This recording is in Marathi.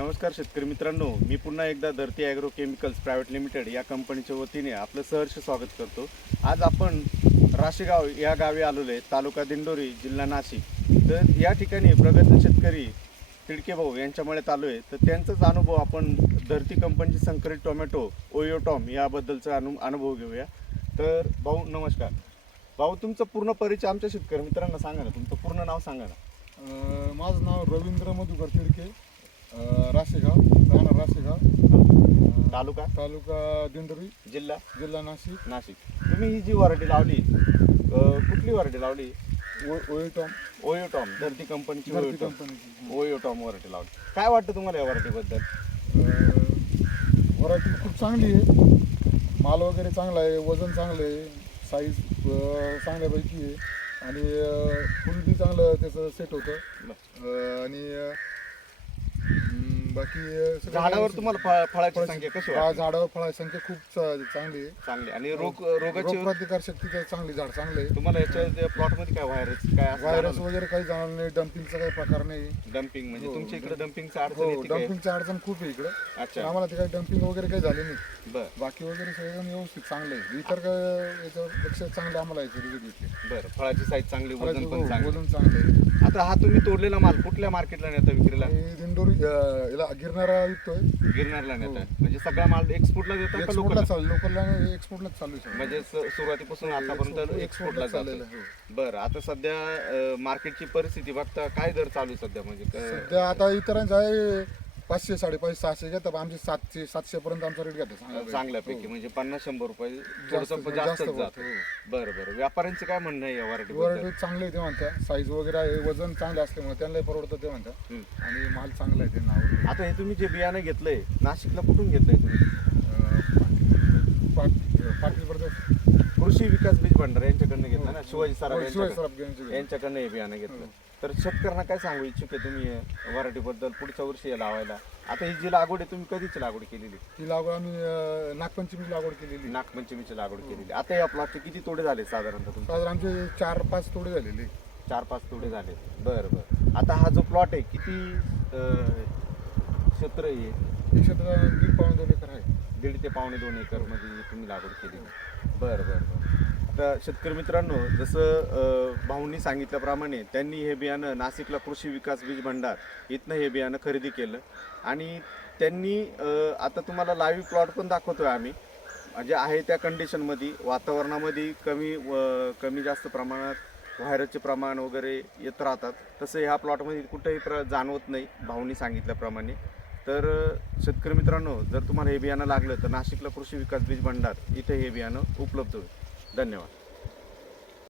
नमस्कार शेतकरी मित्रांनो. मी पुन्हा एकदा धरती ॲग्रो केमिकल्स प्रायव्हेट लिमिटेड या कंपनीच्या वतीने आपलं सहर्ष स्वागत करतो. आज आपण राशेगाव या गावी आलेलो आहे तालुका दिंडोरी जिल्हा नाशिक. तर या ठिकाणी प्रगत शेतकरी तिडके भाऊ यांच्यामुळे आलो आहे तर त्यांचाच अनुभव आपण धरती कंपनीची संकरित टोमॅटो ओयोटॉम याबद्दलचा अनु अनुभव घेऊया. तर भाऊ नमस्कार. भाऊ तुमचं पूर्ण परिचय आमच्या शेतकरी मित्रांना सांगा ना. तुमचं पूर्ण नाव सांगा ना. माझं नाव रवींद्र मधुकर तिडके. अं, राशेगाव राहणार राशेगाव अं, तालुका? तालुका दिंडोरी. जिल्हा? जिल्हा नाशिक. नाशिक. तुम्ही ही जी वराठी लावली अं, कुठली वराठी लावली? ओ- ओएटॉम ओयोटॉम धरती कंपनीची धरती ओयोटॉम. कंपनीची. ओयोटॉम वराठी लावली. काय वाटतं तुम्हाला या वराठीबद्दल? व्हरायटी खूप चांगली आहे. माल वगैरे चांगला आहे वजन चांगलं आहे साईज चांगल्यापैकी आहे. आणि अं, फुल बी चांगलं त्याचं सेट होतं. अं, आणि अं, बाकी सगळं झाडावर. तुम्हाला फळ- फळाची संख्या कशी हा, झाडावर फळाची संख्या खूप चा- चांगली आहे. चांगली. आणि रोग रोगाची रोगप्रतिकार शक्ती तर चांगली झाड चांगलं आहे. तुम्हाला याच्या प्लॉटमध्ये काय व्हायरस काय व्हायरस? वगैरे काही जाणार नाही. डम्पिंगचा काही प्रकार नाही. डम्पिंग म्हणजे हो, तुमच्या इकडे डम्पिंग. डम्पिंगचा अडचण हो येते काय? डम्पिंगची अडचण खूप आहे इकडे. अच्छा. आम्हाला ते काही डम्पिंग वगैरे काही झाले नाही. बर. बाकी वगैरे सगळं व्यवस्थित चांगलं आहे. इतर काय याच्यापेक्षा चांगले आम्हाला याचे रिझल्ट भेटले बर. फळाची साईज चांगली वजन हो, पण चांगलं. वजन चांगलं आहे. आता हा तुम्ही तोडलेला माल कुठल्या मार्केटला नेता विक्रीला? दिंडोरी अं, याला गिरणारा विकतोय गिरणारला हो. म्हणजे सगळा माल एक्सपोर्टला देता का एक्सपोर्टला लोकलला चालू लोकलला एक्सपोर्टलाच चालू आहे. म्हणजे स- सुरुवातीपासून आतापर्यंत एक्सपोर्टला एक्सपोर्टला जातो चाललेलं आहे हो. बरं आता सध्या अं, मार्केटची परिस्थिती बघता काय दर चालू आहे सध्या म्हणजे क- सध्या आता इतरांचं आहे पाचशे साडेपाचशे सहाशे घेतात आमचे सातशे सातशे पर्यंत आमचा रेट घेतात चांगल्यापैकी. चांगल्यापैकी हो. म्हणजे पन्नास शंभर रुपये जास्त थोडंसं जास्त जास्तच होतं, जात हो. बरं बरं व्यापाऱ्यांचं काय म्हणणं आहे या वर वराठीबद्दल रेट चांगले आहे ते म्हणता साईज वगैरे आहे वजन चांगले असल्यामुळे त्यांनाही परवडतं ते म्हणता हं. आणि माल चांगला आहे त्यांना आवडतो आता हे तुम्ही जे बियाणं घेतलंय नाशिकला कुठून घेतलंय तुम्ही अं, पाट- पाटील ब्रदर्स कृषी विकास बीज भंडार यांच्याकडनं घेतलं ना? शिवाजी सराफ हो, शिवाय यांच्याकडनं. सराफ यांचे यांच्याकडनं हे बियाणं घेतलं. हो. तर शेतकऱ्यांना काय सांगू इच्छुक आहे तुम्ही या वराठीबद्दल? पुढच्या वर्षी हे लावायला. आता ही जी लागवड आहे तुम्ही कधीची लागवड केलेली? ती लागवड आम्ही अं, नागपंचमीची लागवड केलेली. नागपंचमीची लागवड केलेली. आता या प्लॉटचे किती तोडे झाले साधारणतः तुमचे? साधारण आमचे चार पाच तोडे झालेले. चार पाच तोडे झाले. बरं बरं. आता हा जो प्लॉट आहे किती अं, क्षेत्र आहे एकशे दीड पाऊन दोन एकर आहे. दीड ते पावणे दोन एकरमध्ये तुम्ही लागवड केली बरं बरं बरं. आता शेतकरी मित्रांनो जसं भाऊंनी सांगितल्याप्रमाणे त्यांनी हे बियाणं नाशिकला कृषी विकास बीज भंडार इथनं हे बियाणं खरेदी केलं. आणि त्यांनी आता तुम्हाला लाईव्ह प्लॉट पण दाखवतोय आम्ही. म्हणजे आहे त्या कंडिशनमध्ये वातावरणामध्ये कमी व- कमी जास्त प्रमाणात व्हायरसचे प्रमाण वगैरे येत राहतात. तसं ह्या प्लॉटमध्ये कुठंही प्र जाणवत नाही भाऊनी सांगितल्याप्रमाणे. तर शेतकरी मित्रांनो जर तुम्हाला हे बियाणं लागलं तर नाशिकला कृषी विकास बीज भंडार इथे हे बियाणं उपलब्ध होईल. धन्यवाद.